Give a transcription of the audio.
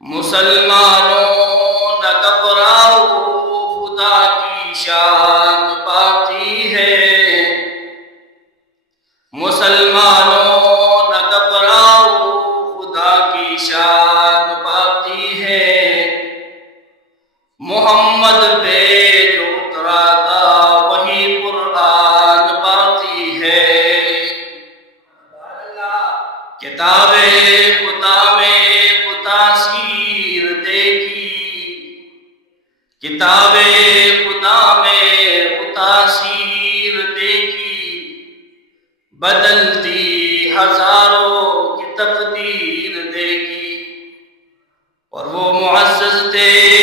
مسلمانوں نہ گھبراؤ، خدا کی شان باقی ہے۔ مسلمانوں نہ گھبراؤ، خدا کی شان باقی ہے۔ محمد پہ جو اترا تھا وہی قرآن باقی ہے۔ کتاب خدا میں تاثیر دیکھی، کتاب خدا میں تاثیر دیکھی، بدلتی ہزاروں کی تقدیر دیکھی۔ اور وہ معزز تھے